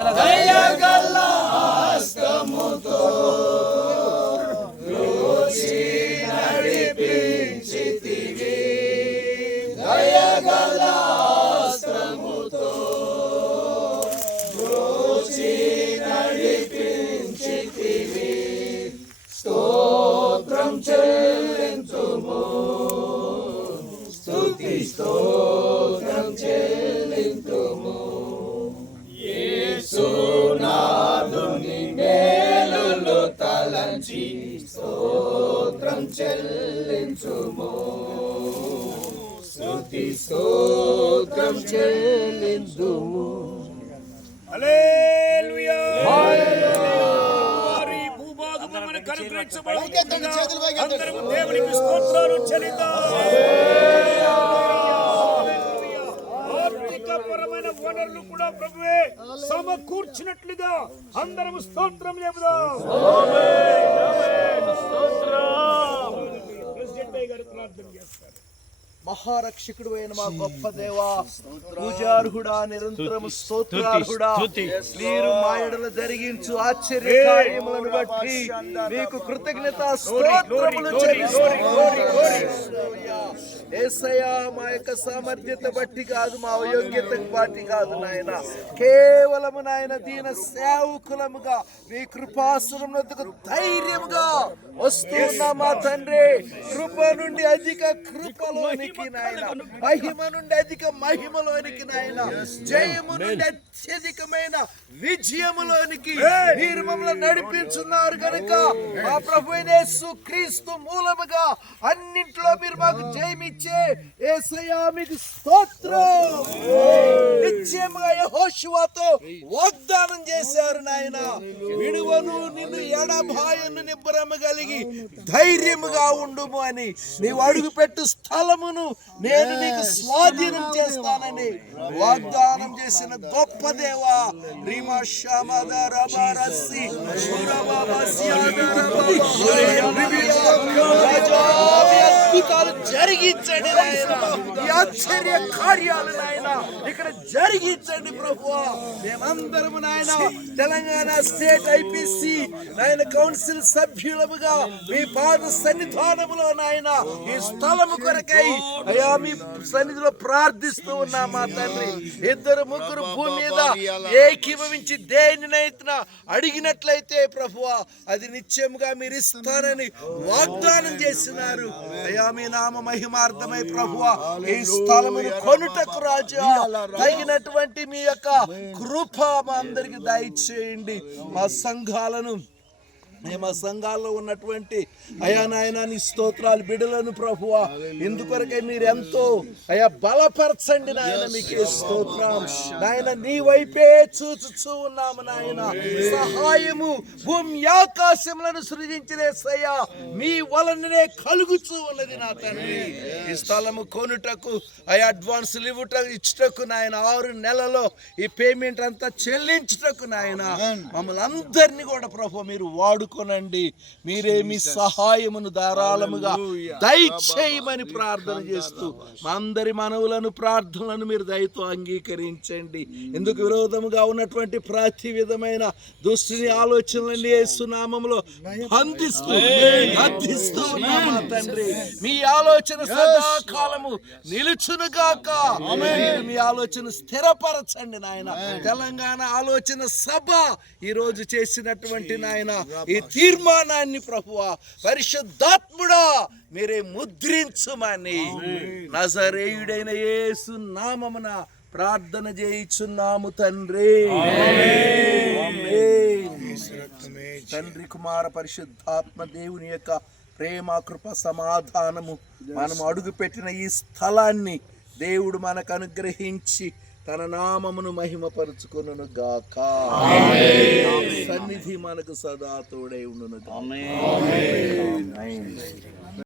దయగల హస్తముతో బ్రోచి నడిపించితివి, దయగల హస్తముతో బ్రోచి నడిపించితివి. స్తోత్రం చెల్లింతుము, స్తుతి స్తోత్రం చెల్లింతుము. యేసునాథుని మేలులు తలంచి స్తోత్రం చెల్లించుము, స్తుతి స్తోత్రం చెల్లించుము. హల్లెలూయా హల్లెలూయా. భూభాగమున కనుగ్రహించబడుతున్న అందరము దేవునికి స్తోత్రాలు చెల్లిద్దాం. ఆర్థికపరమైన వనరులు కూడా ప్రభువే సమకూర్చినట్లుగా అందరము స్తోత్రం చెబుదాం. ప్రెసిడెంట్ గారు ప్రార్థన చేస్తారు. మహారక్షకుడు అయిన మా గొప్ప దేవా, పూజార్హుడా, నిరంతరము స్తోత్రార్హుడా, మీరు మా ఎడల జరిగించు ఆశ్చర్య కార్యములను బట్టి మీకు కృతజ్ఞత స్తోత్రములు యేసయ్యా. మా యొక్క సామర్థ్యత బట్టి కాదు, మా అయోగ్యత బట్టి కాదు నాయన, కేవలము నాయన దీన సేవకులముగా మీ కృపాసనమునకు ధైర్యముగా వస్తున్నా మా తండ్రి. కృప నుండి అధిక కృపలోనికి నాయన, మహిమ నుండి అధిక మహిమలోనికి నాయన, జయము నుండి అత్యధికమైన విజయములోనికి మీరు మమ్మల్ని నడిపించున్నారు కనుక మా ప్రభువైన యేసు క్రీస్తు మూలముగా అన్నింటిలో మీరు మాకు జయమిచ్చే యేసయ్యా మీకు స్తోత్రం. నిశ్చయముగా యెహోషువతో వాగ్దానం చేశారు నాయన, విడువను నిన్ను ఎడబాయను నిబ్బరము కలిగి ధైర్యముగా ఉండుము అని. నీవు అడుగుపెట్టు స్థలమును నేను నీకు స్వాధీనం చేస్తానని వాగ్దానం చేసిన గొప్ప దేవా. రీమా షామదరబరసి అద్భుతాలు జరిగించండి నాయన, ఈ ఆశ్చర్య కార్యాలు నాయన ఇక్కడ జరిగించండి ప్రభువా. మేమందరము నాయన తెలంగాణ స్టేట్ ఐపీసీ నాయన కౌన్సిల్ సభ్యులముగా మీ పాద సన్నిధానములో నాయన ఈ స్థలము కొరకై అయ్యా మీ సన్నిధిలో ప్రార్థిస్తూ ఉన్నా మా తండ్రి. ఇద్దరు ముగ్గురు భూమి మీద ఏకీభవించి దేనినైతే అడిగినట్లయితే ప్రభువా అది నిశ్చయముగా మీరు ఇస్తారని వాగ్దానం చేసినారు అయ్యా. మీ నామ మహిమార్థమై ప్రభువా ఈ స్థలమును కొనుటకు రాజా తగినటువంటి మీ యొక్క కృప మా అందరికి దయచేయండి. మా సంఘాలను మా సంఘాల్లో ఉన్నటువంటి అయా నాయన నీ స్తోత్రాలు బిడ్డలను ప్రభువా ఎందుకొరకే మీరు ఎంతో అయా బలపరచండి నాయన. మీకే స్తోత్రం నాయన, నీ వైపే చూచుచూ ఉన్నాము నాయన. సహాయము భూమి ఆకాశములను సృజించిన యేసయ్యా మీ వలననే కలుగుచూ ఉన్నది నా తండ్రి. ఈ స్థలము కొనుటకు అయా అడ్వాన్సులు ఇచ్చుటకు నాయన 6 నెలలో ఈ పేమెంట్ అంతా చెల్లించుటకు నాయన మమ్మల్ని అందరినీ కూడా ప్రభు మీరు వాడుకోనండి. మీరే మీ సహాయమును ధారాళముగా దయచేయమని ప్రార్థన చేస్తూ మా అందరి మనవులను ప్రార్థనలను మీరు దయతో అంగీకరించండి. ఎందుకు విరోధముగా ఉన్నటువంటి ప్రతి విధమైన దుష్టుని ఆలోచనలన్నీ యేసు నామములో బంధిస్తూ ఉన్నాము తండ్రి. మీ ఆలోచన సదాకాలము నిలుచునుగాక. మీ ఆలోచన స్థిరపరచండి నాయన. తెలంగాణ ఆలోచన సభ ఈ రోజు చేసినటువంటి నాయన ఈ తీర్మానాన్ని ప్రభువా పరిశుద్ధాత్ముడా మీరే ముద్రించుమని నజరేయుడైన యేసు నామమున ప్రార్థన చేయుచున్నాము తండ్రి. తండ్రి కుమార పరిశుద్ధాత్మ దేవుని యొక్క ప్రేమ కృప సమాధానము మనం అడుగుపెట్టిన ఈ స్థలాన్ని దేవుడు మనకు అనుగ్రహించి తన నామమును మహిమపరుచుకొనును గాక. సన్నిధి మనకు సదా తోడై ఉండును గాక.